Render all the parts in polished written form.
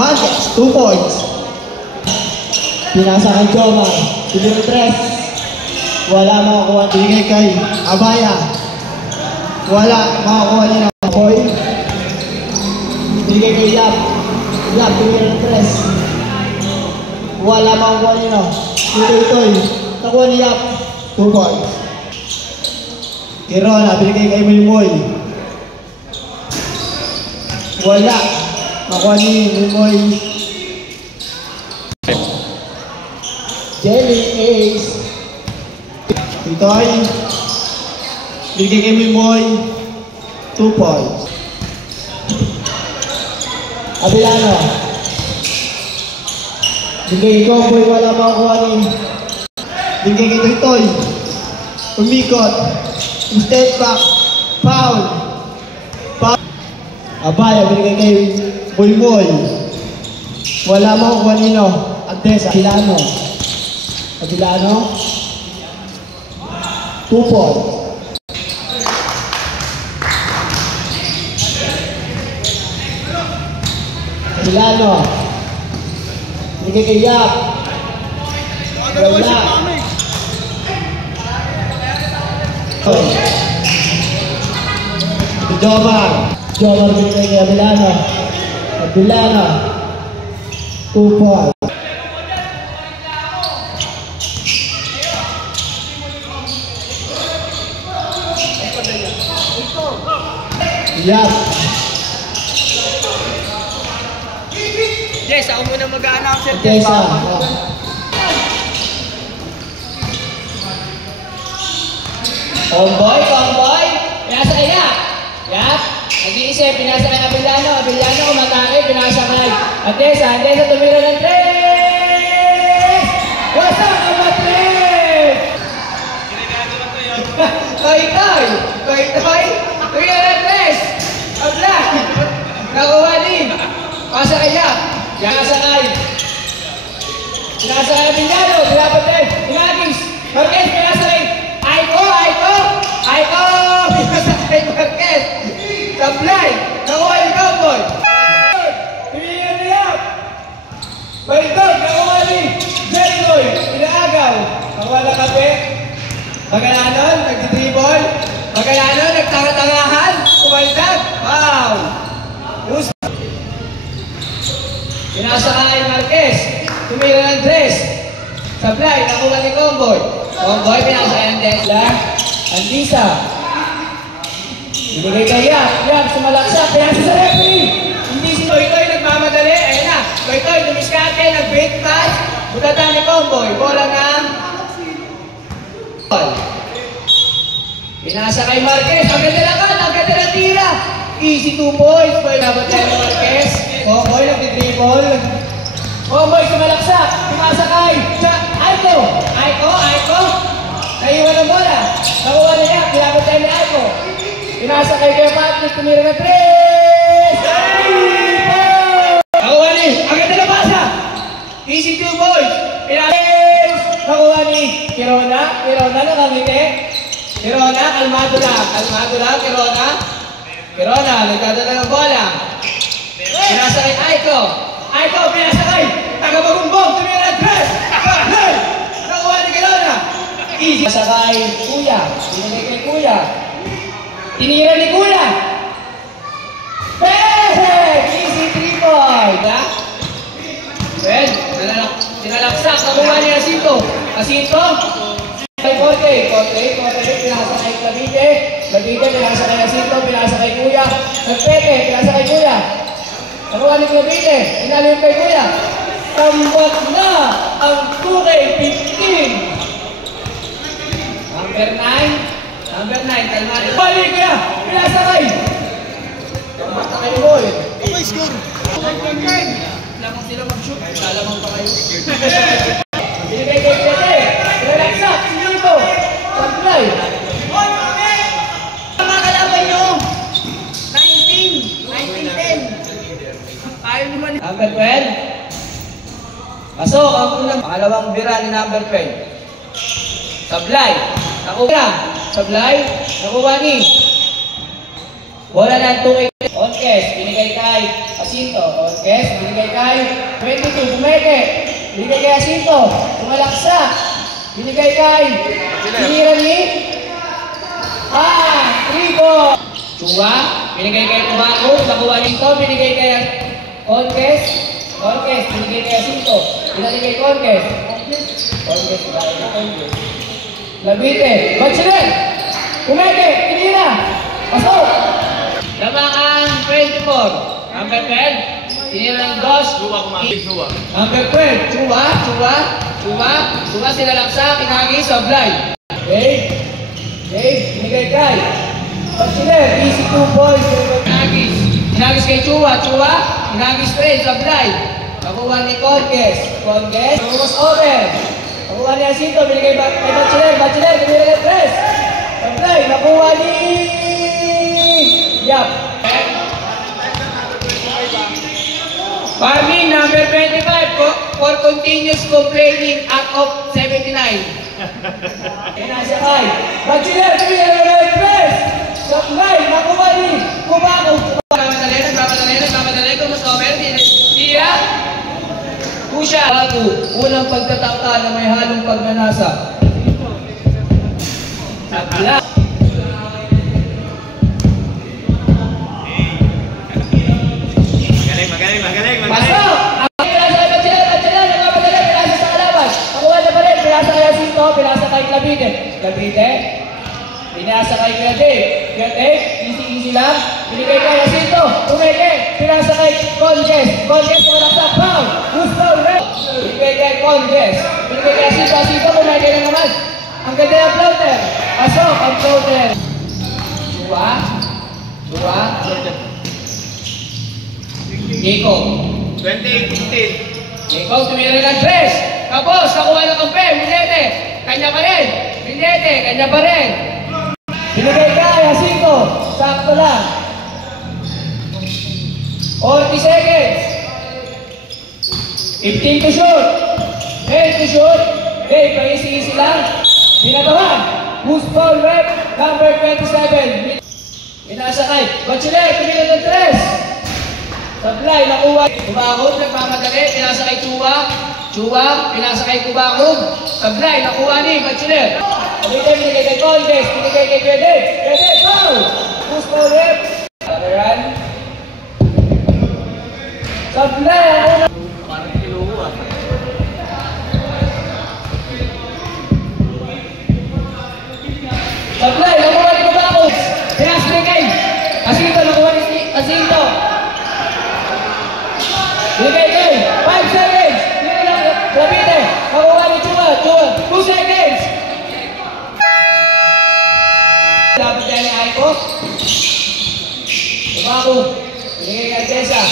Marquez, 2 points. Pinasa kay Jomar, Silvio 3. Wala makakuha. Binigay kay Abaya. Wala makakuha niya ng boy. Binigay kay Yap. Yap, binigay ng 3. Wala makakuha niya no. Itoy. Nakuha ni Yap. 2 points. Kirona, binigay kay Mulmoy. Wala. Nakuha ni Mulmoy. Jelly Ace. Itoy. Binigay kay Mulmoy. 2 points. Abilano. Binigay ko, boy, wala makakuha ni. Binigay kay Toy. Umikot. Step back. Foul. Abaya, binigay kay Mulmoy. Wala makakuha nino. Agdesa. Abilano. 2 points. Abilano. Binigay kay Yap. Wala. Jomar binigay kay Abilano. 2 points. Yap. Yes, ako muna mag-a-announce. Tesa. Comboy. Pinasa kay Yap. Yap. Nag-iisip, pinasa kay Abellano. Abellano umatake, pinasa kay Atesa. Atesa tumira ng 3! Wasa ka ba 3? Toy. Tumira ng 3! Abla. Nakuha din. Pasa kay Yap. Pinasa kay Abellano. Pinapat rin. Pinagis. Marquez, pinasa kay Aiko! Pinasa kay Marquez! Supply! Nakuha yung Cowboy! Pinigyan ni Yap! Baliktod! Nakuha ni Jerichoy! Inaagaw! Nakuha na kape! Magalanon! Nagtitribol! Magalanon! Nagtanga-tangahan! Kumalitan! Wow! Pinasa kay Marquez! Tumira ng dress! Supply! Nakuha ni Cowboy! Cowboy! Pinasa kay Andesla! Andisa! Binigay kay Yap, sumalaksak, pinasa sa referee! Hindi si Toy nagmamadali, ayun na! Toy dumiskate, nag-bait pass, butata ni Cowboy, bola ng pinasa kay Marquez, ang ganda ng tira! Easy 2 points, boy, dapat tayo ni Marquez. Cowboy, nag-dribble. Cowboy, sumalaksak, pinasa kay Aiko! Naiwan ang bola, nakuha ni Yap, dapat tayo ni Aiko. Pinasa kay Patrick, tumira na 3! Nakuha ni, agad na pasa! Easy 2 boys! Nakuha ni Kirona nakangiti. Kirona, kalmado lang, Kirona, nagdadala ng bola. Pinasa kay Aiko, pinasa kay Tagabagumbong, tumira na 3! Nakuha ni Kirona! Easy! Pinasa kay Kuya, pinagay kay Kuya. Tinira ni Kuya! Perfect! Easy 3 point! Well, sinalaksak. Nakuha ni Jacinto. Kay Corte, pinasa kay Clavite. Pinasa kay Jacinto, pinasa kay Kuya. Nagpete, pinasa kay Kuya. Nakuha ni Clavite, inalim kay Kuya. Tambak na ang 2K15. Number 9, kalmado. Balik Kuya! Pinasa kay! Basta kay Boy. Okay, score! Lamang sila mag-shoot. Lalamang pa kayo. Binigay kay Tete. Relaxak. Sinito. Supply. Mga kalaban nyo. 19-10. Ayaw naman. Number 12. Pasok ang unang pangalawang bira ni number 12. Supply. Nakuha. Supply. Nakuha ni Bola ng 2-8. Onkes, binigay kay Jacinto. Onkes, binigay kay 22. Bumeke. Binigay kay Jacinto. Tumalaksa. Binigay kay Tinira ni Rico. Chua. Binigay kay Tubaco. Nakuha nito. Binigay kay Onkes. Onkes, binigay kay Jacinto. Binigay kay Onkes. Onkes, binigay kay Onkes. Labite. Bachelet. Bumeke. Tinira. Pasok. Lamangan 24. Number 12. Tinirang dos. Number 12. Chua. Sinalaksa. Kinagi. Sablay. Okay. Binigay kay Bachelet. Easy 2 points. Kinagis kay Chua. Kinagis pa rin. Sablay. Nakuha ni Conques. Almost over. Nakuha ni Jacinto. Binigay kay Bachelet. Binigay kay Tres. Sablay. Nakuha ni Yap. Farming number 25 for continuous complaining act of 79. Inasakay. Bachelet, press. Sablay, nakuha ni Kubaco. Nagmamadali. Kumustomer. Siya. Kusya. Bago, unang pagtatangka na may halong pagnanasa. Sablay. Magaling. Pasok! Ang pinasa kay Bachelet, nagmamadali, pinasa sa kalaban. Nakuha na pa rin, pinasa kay Jacinto, pinasa kay Clavite. Pinasa kay Grade, easy lang. Binigay kay Jacinto, Tumeke, pinasa kay Conques, tumalaksak, foul, gusto, red. Binigay kay Conques, binigay kay Jacinto, bumigay na naman. Ang ganda yung floater. Pasok, ang floater. Chua. Nico. 28-15. Nico, tumira ng 3. Tapos, nakuha ng kampe. Mindete. Kanya pa rin. Binigay kay Jacinto. Sakto lang. 40 seconds. 15 to shoot. 10 to shoot. Paisi-isi lang. Binatawan. Who's ball rep? Number 27. Inasakay. Bachelet, tumira ng 3. Sablay, nakuha. Kubakog, nagmamadali. Pinasa kay Chua, pinasa kay Kubakog. Sablay, nakuha ni Bachelet. Binigay kay Conques, binigay kay Grade, foul! Who's foul rep? Run. Sablay, ako na. Parang kiluha. Sablay, nakuha ni Kubakog. Pinasa kay Jacinto, nakuha ni Jacinto. Binigay kay 5 seconds. Clavite. Nakuha ni Chua. 2 seconds. Dapat yan ni Aiko. Tumaku. Binigay kay Tessa.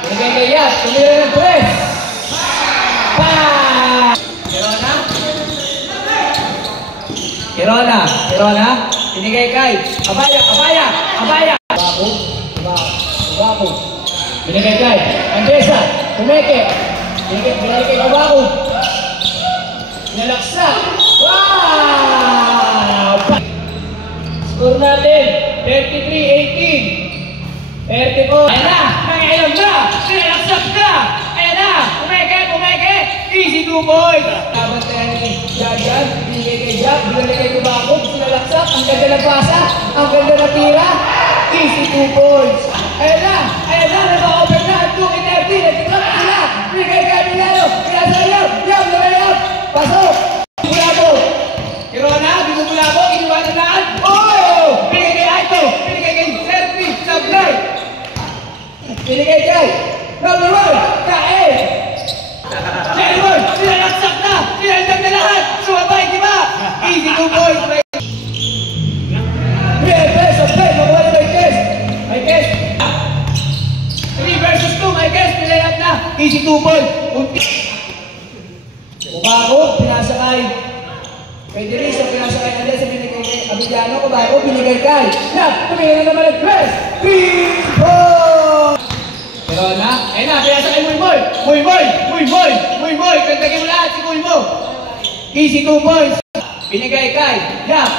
Binigay kay Yap. Tumira ng 3. Kirona. Binigay kay Abaya. Kubaco. Binigay kay Andresa. Tumeke. Binigay kay Kubaco. Nalaksa. Wow! Score natin. 33-18. 34. Ayan na. Nangailam na. Sinalaksak na. Ayan na. Tumeke. Easy 2 points. Laban tayo ni Jajan. Binigay kay Jack. Binigay kay Kubaco. Sinalaksak. Ang ganda ng pasa. Ang ganda ng tira. Easy 2 points. Ayan na, naka-open na, 2-30, nag-trap sila, binigay kay Milano, pinasa Yap, pasok, Binubulabo, inuwa na lahat, binigay kay Aito, binigay kay Serpi, Sablay, binigay kay number 1, Kael, Jerry, sinalaksak na lahat, sumabay, di ba? Easy 2 points, Easy 2 points. Kubaco, pinasa kay Federico, pinasa kay Andres, binigay kay Abidjano. Kubaco, binigay kay tumingin na naman ang 3 points. Pero na, ayun na, pinasa kay Muymoy. Kantagin mo lahat. Easy 2 points. Binigay kay Yap.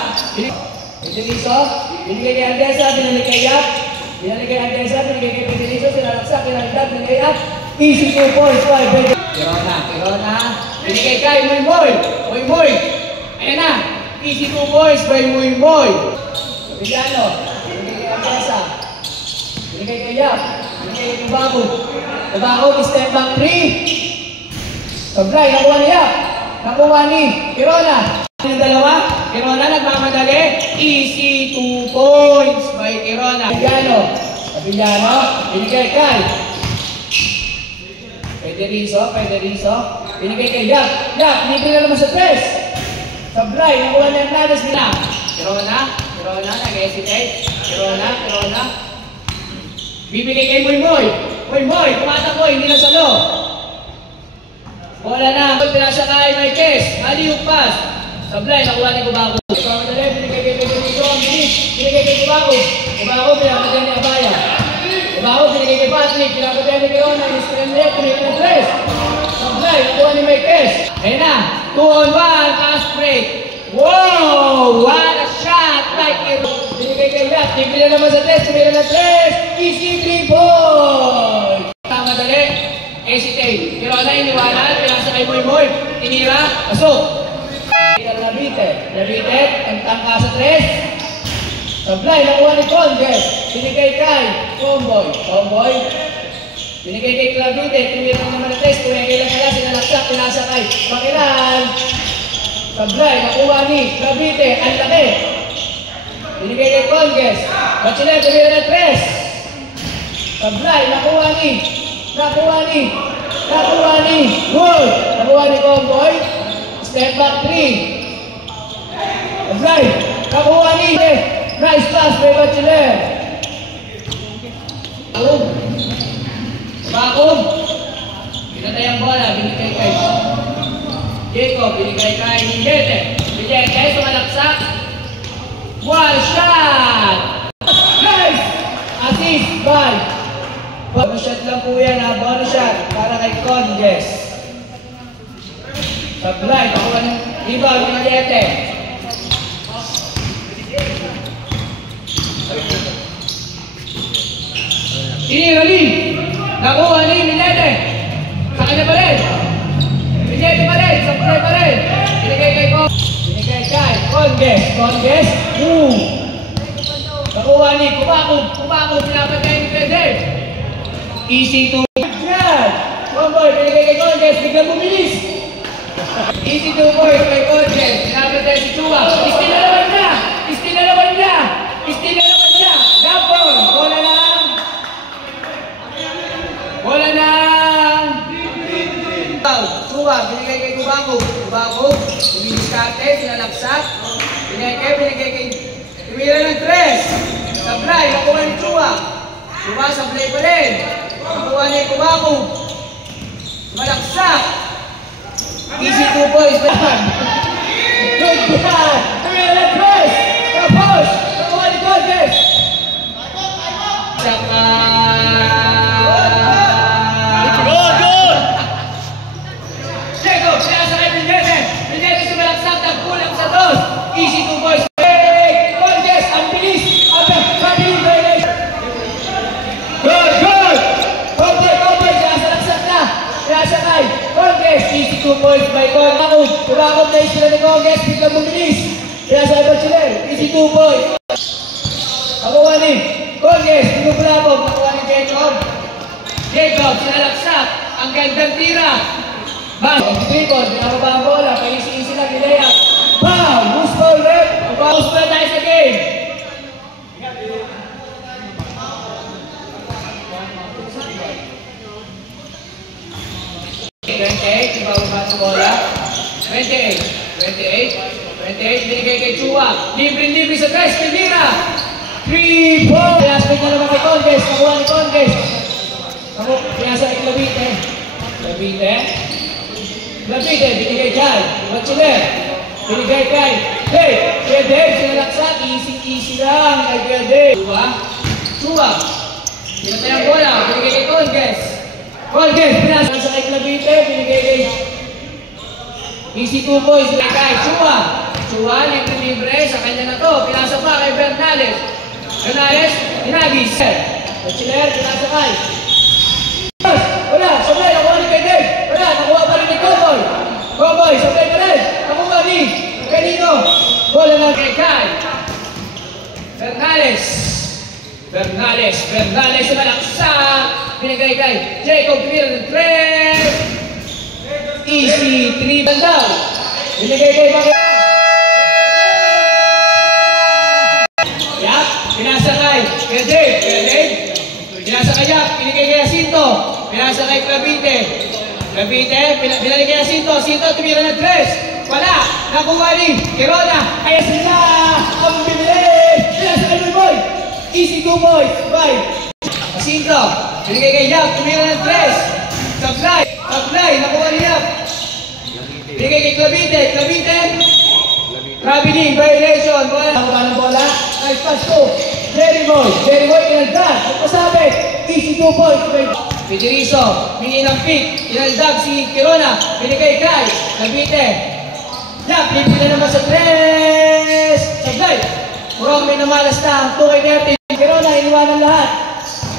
Pederizo, binigay kay Andesa, binalik kay Yap. Binalik kay Andesa, binigay kay Pederizo, sinalaksak, pinagdag, binigay Yap. Easy 2 points, 5. Kirona. Binigay kay Moy. Ayan na. Easy 2 points by Moy. Kapiliano, binigay kay Andesa. Binigay kay Yap. Binigay kay Tubago, step back 3. Sablay, nakuha ni Yap. Nakuha ni Kirona. Yung dalawa, Kirona nagmamadali. Easy 2 points by Kirona. Kapiliano, binigay kay Pederizo. Binigay kay Yap, binigay na naman sa press. Sablay, nakuha ni Hernandez nila. Kirona, nag-hesitate. Kirona. Bibigay kay Moy, tumatakbo, hindi na salo. Wala na, pinasa kay Marquez, maliw pass. Sablay, nakuha ni Kubago. Binigay kay Pederizo, binigay kay Kubago, pinakatay ni Abaya. Kubago, binigay kay Patrick, pinakatay ni Kirona, pinigay ng tres. Sablay, nakuha ni Marquez. Ayun na, 2-on-1, pass break. Wow! What a shot by Kirona. Binigay kay Yap, tigil na naman sa tres, tumira na tres. Easy 3 points. Madali, hesitate. Kirona, iniwanan, pinasa kay Moy. Tinira, pasok. Nabite, ang tangka sa tres. Sablay, nakuha ni Condes. Binigay kay Tomboy. Binigay kay Clavite, tumira naman na tres. Tumigay lang kaya, sinalaksak, pinasa kay Makilan. Sablay, nakuha ni Clavite, ang laki. Binigay kay Condes. Bachelet, tumira na tres. Sablay, nakuha ni Wood. Nakuha ni Comboy. Step back 3. Sablay, nakuha ni nice pass by Bachelet. Bakum. Pinatay ang bola, binigay kay Jacob, binigay kay Hingete. Binigay kay sumalaksak. One shot! Nice! Assist by bonus shot lang po yan ha, bonus shot para kay Condes. Sablay, nakuha ng rebound ni Hingete. Inirali, nakuha ni Minete. Sa kanya pa rin. Minete pa rin, Sablay pa rin. Binigay kay Condes. Nakuha ni Kubago, pinapatay ni Pede. Easy 2 yan. Comboy, binigay kay Condes, biglang bumilis. Easy 2 points kay Condes, pinapatay si Chua. Istil na naman niya. Gapon, bola lang. Chua, binigay kay Kubago, bumilis-kate, sinalaksak. Binigay kay tumira ng tres. Sablay, nakuha ni Chua. Sablay pa rin. Nakuha ni Kubago. Malaksak. Easy 2 points. Good job. Tumira ng tres. Tapos, nakuha ni Condes. Saka Easy 2 boys. Condes, ang bilis. Good. Comboy, sinasalaksat na. Sinasakay. Condes, easy 2 points by Condes. Kurakot na sila ni Condes, biglang bumilis. Sinasakay pa sila. Easy 2 points. Nakuha ni Condes, binubulabog. Nakuha ni Jacob, sinalaksak. Ang gandang tira. Bang, Jacob, binababa ang bola. Paisi-isi lang, nilayap. Bam! Who's ball red? Who's ball tayo sa game? Ibababa sa bola. 28, binigay kay Chua. Libre sa guys, Pinira. 3 points. Pinasbig na naman kay Condes. Nakuha ni Condes. Pinasa kay Clavite, binigay kay Bachelet. Binigay kay Kuya Dave, sinalaksak, easy lang kay Kuya Dave. Chua, pinatay ang bola, binigay kay Condes, pinasa kay Clavite, binigay kay easy 2 boys, binigay kay Chua. Chua, libre-libre, sa kanya na to. Pinasa pa kay Bernales. Bernales, hinagis. Chiler, pinasa kay. Wala, sablay, nakuha ni kay Dave. Wala, nakuha pa rin ni Cowboy. Cowboy, sablay pa rin. Nakuha ni Canino. Bola lang kay Kai. Bernales. Bernales malaksak. Binigay kay Jacob Camilo ng 3. Easy 3 bandaw. Binigay kay Bakit. Yap, pinasa kay Dave. Pinasa kay Yap, binigay kay Jacinto. Pinasa kay Clavite. Binigay kay Jacinto. Jacinto tumira ng 3. Wala, nakuha ni Kirona. Kaya sila ang bibili. Pinasa kay Boy. Easy 2 boys. Bye. Jacinto, binigay kay Yap, tumira ng 3. Sablay, nakuha ni Yap. Binigay kay Clavite. Traveling, violation. Nakuha ng bola. Nice pass to Jerry Boy, inaldag. Nagpasabi, easy 2 boys. Pidiriso, mini ng pick. Inaldag si Kirona. Binigay kay Clavite. Yap, pipili naman sa 3. Sablay. Murang may namalas na. 2 kay Nertin. Kirona, iniwanan lahat.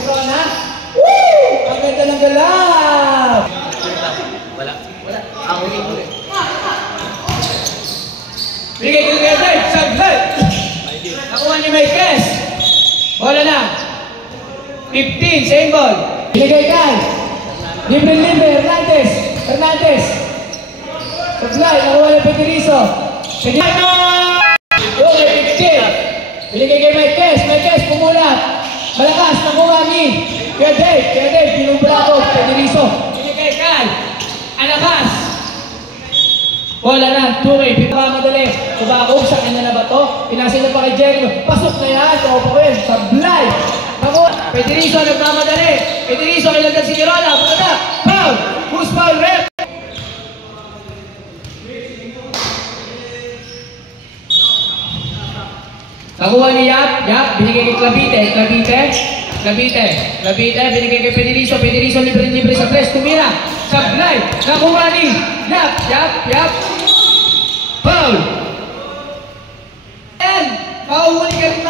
Kirona. Woo! Ang ganda ng galap. Wala. Uli. Bigay ko kay Dave. Sablay. Nakuha ni Maykes. Bola na. 15, same ball. Binigay kay. Libre, Hernandez. Sablay, nakuha ni Pedirizo. Okay, 15. Binigay kay Maykes, pumulat. Malakas, nakuha ni Kuya Dave, pinumpula ko, Pedirizo. Binigay kay Anakas. Bola na, 2-way, madali. Subakog, sa kanya na ba to? Pinasin na pa kay Jerry. Pasok na yan, pa ko yun. Sablay. Nakuha. Pedirizo, nagmamadali. Pedirizo, ilagdag si Kirona. Punta na. Foul. Who's foul, rep? Nakuha ni Yap, binigay kay Clavite, binigay kay Pedirizo, libre sa 3, tumira, Sablay, nakuha ni Yap, foul. And, mauhuli ka rin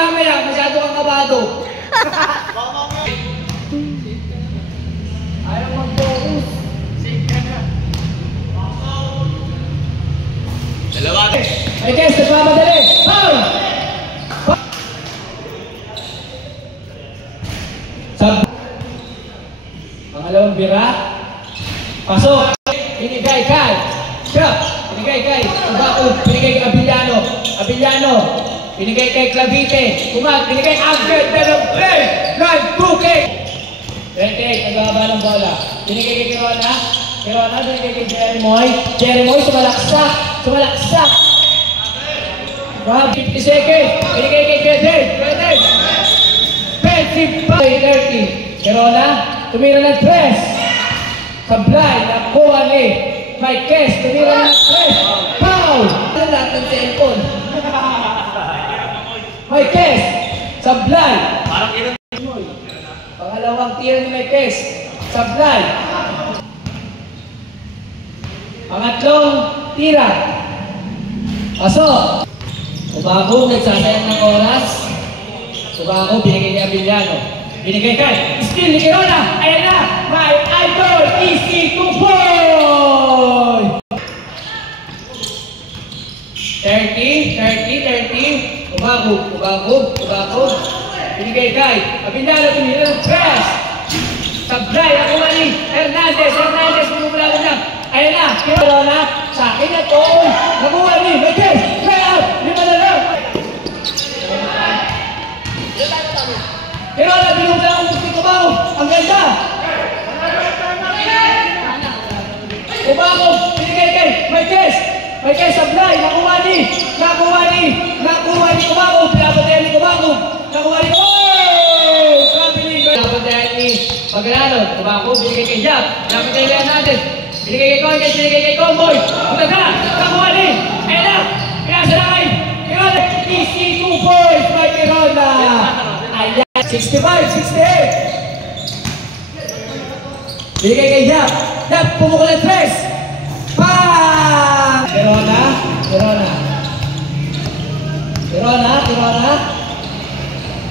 mamaya, masyado kang kabado. Ayaw mag-focus. Dalawa. Ay, guys, nagmamadali. Foul! Pangalawang bira. Pasok. Binigay kay. Shot. Binigay kay. Ubako. Binigay kay Abiliano. Binigay kay Clavite. Binigay Agad. Dalong play. Line 2K. 28. Nagbaba ng bola. Binigay kay Kirona, binigay kay Jerry Moy, sumalaksak. 50 seconds, binigay kay Dave. 25-30. Kirona, tumira ng 3. Sablay, nakuha ni Maykes, tumira ng 3. Foul! Ano lahat ng cellphone? Maykes, Sablay. Pangalawang tira ni Maykes, Sablay. Pangatlong tira. Pasok. Ubako, nagsasayang ng oras. Ubako, binigay kay Abiliano. Binigay kay Skill ni Kirona. Ayan na, my idol, easy 2 boy. 30. Ubako. Binigay kay Abiliano, tumira ng press. Sablay, nakuha ni Hernandez, bumubula na. Ayan na, Kirona, sa akin na to. Nakuha ni Maykes, try out, 5 na lang. Kirona, binubula ang gusto ko ba? Ang ganda. Ubako, binigay kay Maykes, Sablay, nakuha ni Ubako, pinapatayan ni Ubako, nakuha ni pinapatayan ni Paglanon, Ubako, binigay kay Jab, pinapatayan ni Hernandez. Binigay kay Cowboy. Punta na. Nakuha ni. Ayan na. Pinasa na kay Kirona. Easy 2 boys by Kirona. Ayan. 65-68. Binigay kay Jab. Jab, pumukul ng 3. Pang!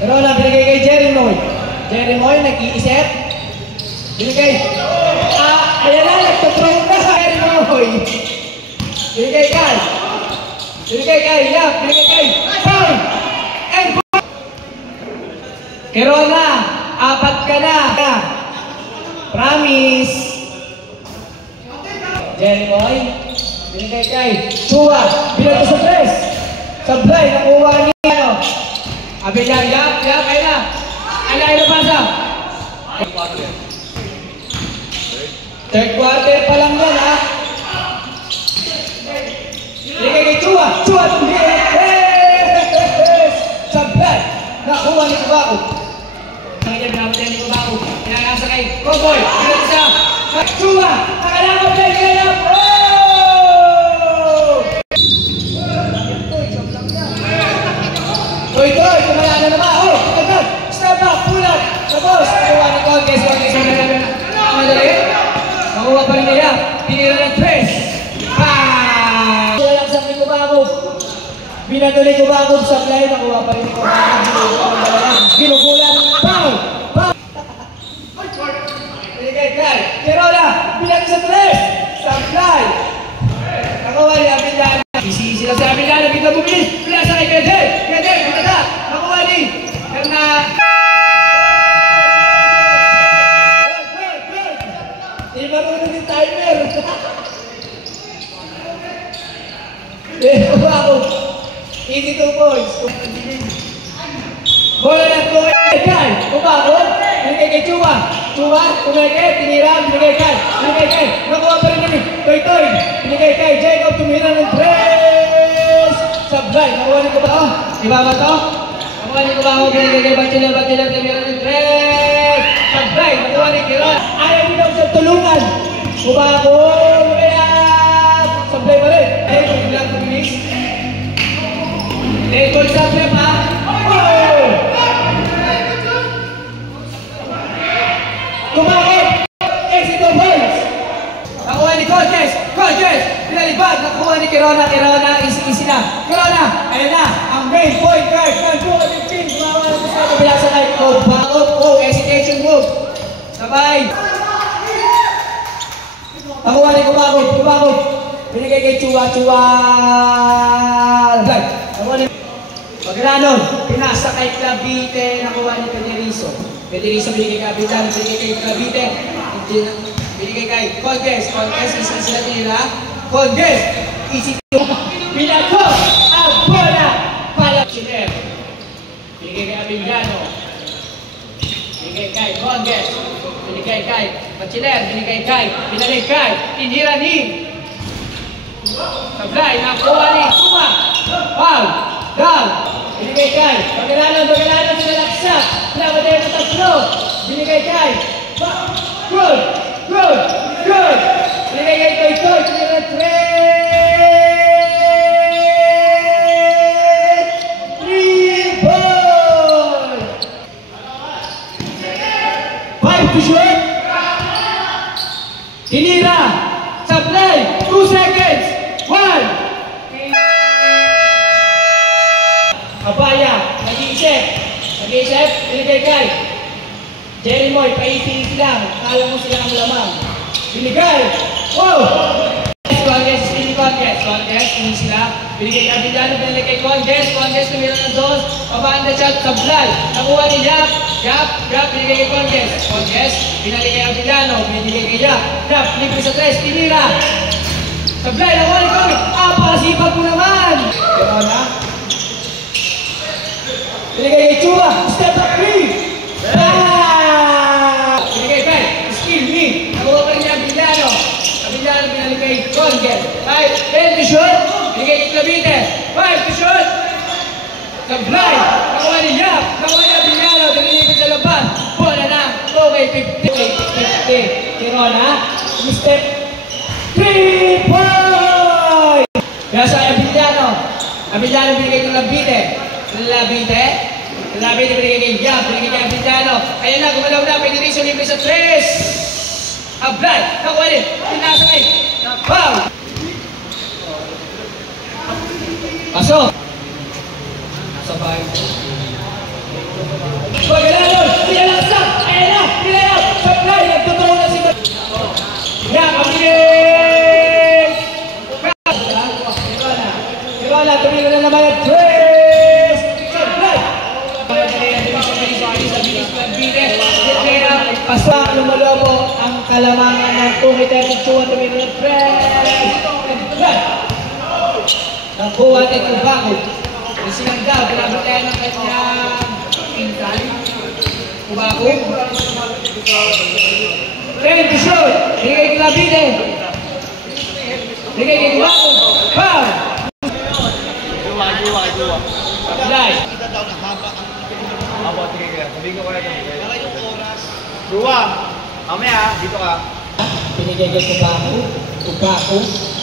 Kirona, binigay kay Jerimoy. Jerimoy, nag-iisip. Binigay. Ayan na, nagtutrong na. Jerimoy. Binigay kay. Binigay kay. Yeah, binigay kay. Foul! And foul! Kirona, 4 ka na. Promise. Jerimoy. Binigay kay. Chua. Binato sa press. Sablay, nakuha niya. Abilang, yap, ayun na. Alay na pasa. Third quarter pa lang yan, ha? Binigay kay Chua. Chua, sablay. Nakuha ni Kubaku. Nangyayari na natin ni Kubaku. Pinakasa kay Cowboy. Pinakasa. Chua. Nakalakap na yung Toy, kumala na naman. Oh, agad. Step back, pull up. Tapos, nakuha ni Conquest. Madali. Nakuha pa rin nila. Tinira ng tres. Bang! Wala lang sa Kubaku. Binato ni Kubaku sa play. Nakuha pa rin ni Kubaku. Ginugulan. Bang! Bang! Binigay kay Kirona. Binato sa tres. Sa play. Nakuha ni Abidana. Isi lang sa Abidana. Bigla bumilis. Pinasa kay Kede. Kede, pinata. Nakuha ni. Karena. Hindi marunong yung timer. Kubaku. Easy 2 points. Bola na tuloy kay Kubaku. Binigay kay Chua. Chua, tumigay, tinira, binigay kay. Nakuha pa rin namin. Toy. Binigay kay Jacob, tumira ng tres. Sablay, nakuha ni Kubaku. Iba ba ito? Nakuha ni Kubaku, binigay kay Bachelor, tumira ng tres. Sablay, nakuha ni Kirona. Ayaw din ako sa tulungan. Kubaku, kaya. Sablay pa rin. Bilang tumilis. Lekol sablay pa. Kumakot! Exit of points! Nakuha ni Conquest! Pinalibad! Nakuha ni Kirona! Easy na! Kirona! Ayan na! Ang main point guard! Nagbuka ng team! Kumawa na sa kabila sa night move! Back-up! Hesitation move! Sabay! Nakuha ni Kumakot! Binigay kay Chua! Nakuha ni Paglanon! Pinasa kay Clavite! Nakuha ni Pederizo! Binigay kay Kapitan, binigay kay Clavite, binigay kay Conquest, isa sila tinira. Conquest, easy to. Binato, ang bola, pala Chiner. Binigay kay Abillano. Binigay kay Conquest. Binigay kay Chiner, binigay kay, binalik kay, tinira ni. Sablay, nakuha ni Kuma. Foul, down. Binigay kay, Paglanon, sinalaksak. Pinabatay ng tatlo. Binigay kay. Good. Binigay kay Toy. Tinira 3 points. 5 to shoot. Tinira. Sablay. 2 seconds. 1. Abaya, nag-iisip, binigay kay Jerimoy, paisi lang, kala mo sila ang lamang. Binigay, wow! Conquest, hindi sila. Binigay kay Abidano, binigay kay Conquest, tumira ng dos, pabanda siya, Sablay. Nakuha ni Yap, binigay kay Conquest, binalik kay Abidano, binigay kay Yap, libre sa tres, tinira. Sablay, nakuha ni Conquest, pakasipag mo naman! Pero na? Binigay kay Chua, step up 3! Binigay kay Skill me! Nakuha pa rin niya Abillano, binalik kay Conquest. 10 to shoot, binigay kay Clavite. 5 to shoot! Sablay, nakuha ni Yap, nakuha ni Abillano, binigay sa labas. Bola na, okay, 50. Kirona, step 3 points! Kaya sa Abillano binigay kay Clavite, binigay kay Yap, binigay kay Abidano. Ayan na, gumalaw na, Pederizo libre sa tres. Ablay, nakuha din, pinasa kay Foul. Pasok. Sabay. Yan, pabilis! Kirola, tumingin na naman at Trace! Sablay! Pasok, lumalobo ang kalamangan ng Tumitepichuan, tumingin at Trace! Nakuha ni Tubaco. Isinanggaw, pinabatayan ng kanyang pinsan. Tubaco. Train to shoot. Bigay kay Clavide. Bigay kay Tubaco. Power! Apply. Abo, tingin ka. Sabihin ko kaya ito. Dua. Mamaya, dito ka. Pinigay kay Tubaco. Tubaco.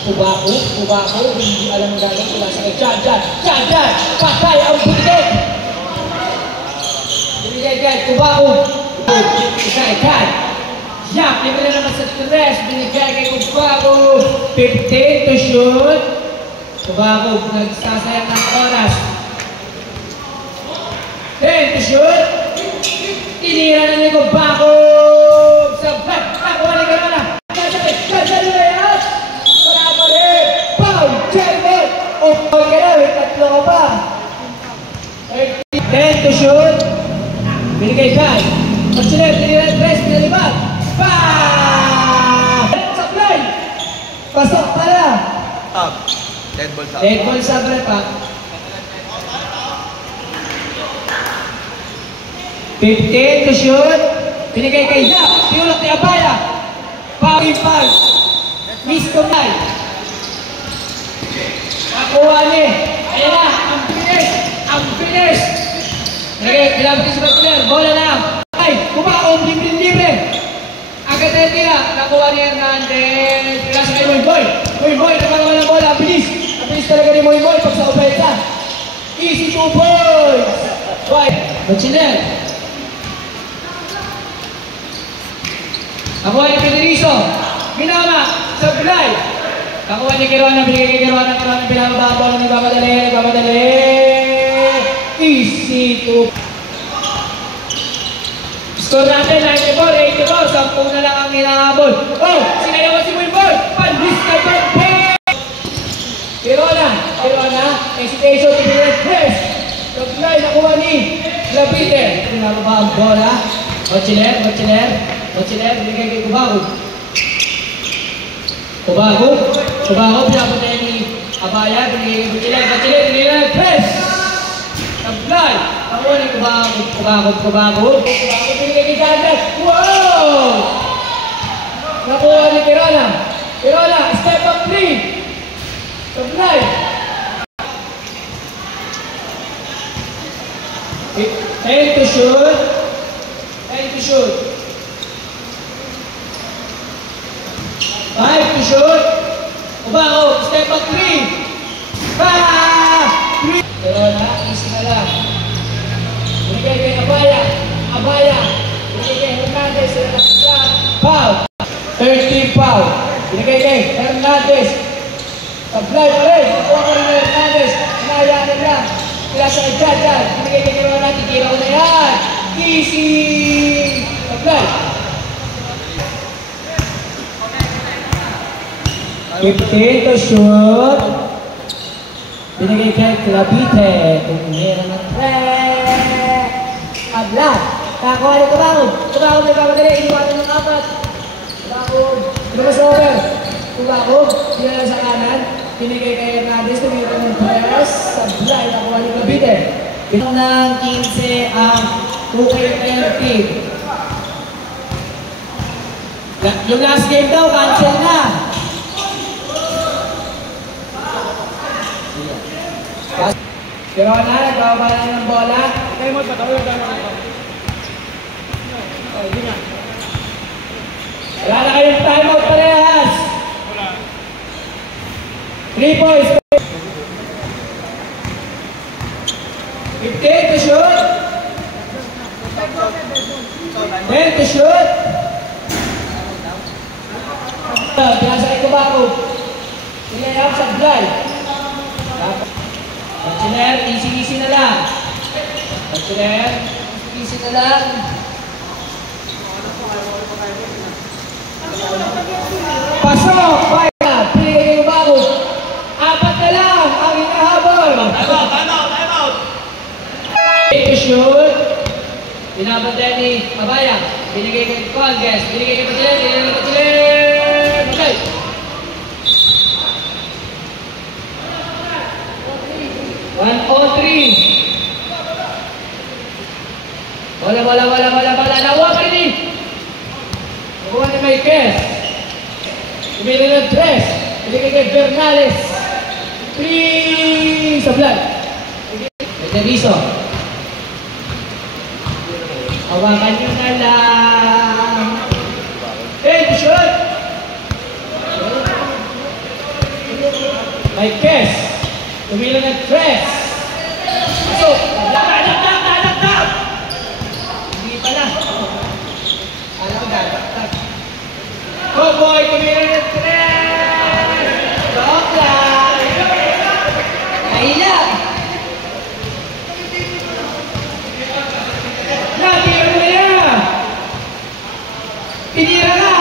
Hindi alam ang gagawin. Wala sa kay Chad. Patay ang bitik. Pinigay kay Tubaco. Kay Chad. Yak, libre na naman sa tres. Binigay kay Tubaco. 15 to shoot. Tubaco, nagsasayang ng oras. 10 to shoot. Tinira na ni Tubaco. Sa back. Nakuha ni Corona. Kajalilayat. Para rin. Pow! Jelmet! Okay ka na. May tatlo ka pa. 10 to shoot. Binigay Kai. Pagsulit. Tinira ng tres. Pinalibag. Pa! Supply! Pasok pala! Dead ball sa. Dead ball sa brepa. 15 to shoot. Pinigay kay Zap. Tinulak ni Abaya. Power. Miss Kumay. Nakuha ni. Ayan na. Ang finish. Pinabot si Batuler. Bola na. Ay, kumaon. Libre. Agad na tira. Nakuha ni Hernandez. Tira sa kay Moyboy. Moyboy, naman ng bola. Abilis. Abilis talaga ni Moyboy pag sa oferta. Easy 2 points. Right. Batuler. Nakuha ni Pedrizo. Minama. Sablay. Nakuha ni Kirona. Binigay kay Kirona. Pinababa bola ni Babadali. Easy 2. Score natin, 94, 84, 10 na lang ang hinahabol. Oh, sinayawan si Wilboy. Panis na pagpe! Kirona, hesitation to the red press. Sablay, nakuha ni Clavide. Pinababa ang bola. Mochiler, binigay kay Tubaco, pinapatay ni Abaya, binigay kay Mochiler, binigay kay press. Sablay, nakuha ni Tubaco, binigay kay Jandas. Wow! Nakuha ni Kirona, step up 3. Sablay. 10 to shoot. 5 to shoot. Tubaco, step up 3. 3. Kirona, easy na lang. Binigay kay Abaya. Binigay kay Hernandez. Foul. 30 foul. Binigay kay Hernandez. Sablay pa rin. Nakuha ka rin kay Hernandez. Hinayaan na lang. Kila sa Jajan. Binigay kay Kirona. Titiraw na yan. Easy. Sablay. 15 to shoot. Binigay kay Clavide. Tumira ng track. Ablat. Nakuha ni Tubaco may papadali. Iniwanan ng 4. Tubaco over. Tubaco, dinala sa kanan. Binigay kay Hernandez. Tumira ng press. Sablay. Nakuha ni Clavide. Pinong ng 15 ang 2K30. Yung last game daw, cancel na. Kirona, nagbababa na ng bola. Time out pa tayo. Wala na kayong time out parehas. 3 points. 15 to shoot. 10 to shoot. Pinasa kay Tubaco. Pinayap sa Blay. Bachelor, easy na lang. Pasok! Paya! Pinigay yung bago. 4 na lang ang hinahabol. Time out! Take a shoot. Binabantayan ni Abaya. Binigay kay Conges. Binigay kay Pachilin. Okay. One on three. Wala. Nakuha pa rin. Nakuha ni Maykes. Umili ng 3. Binigay kay Bernales. 3 sa blood. Deniso. Hawakan nyo na lang. Hey, shoot! Maykes. Tumila ng 3. So, dadagdag! Hindi pala. Alam ko dadagdag. Cowboy, tumila ng 3. Stop lang. Kaila. Natira mo na. Tinira na.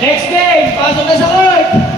Next game, pasok na sa court.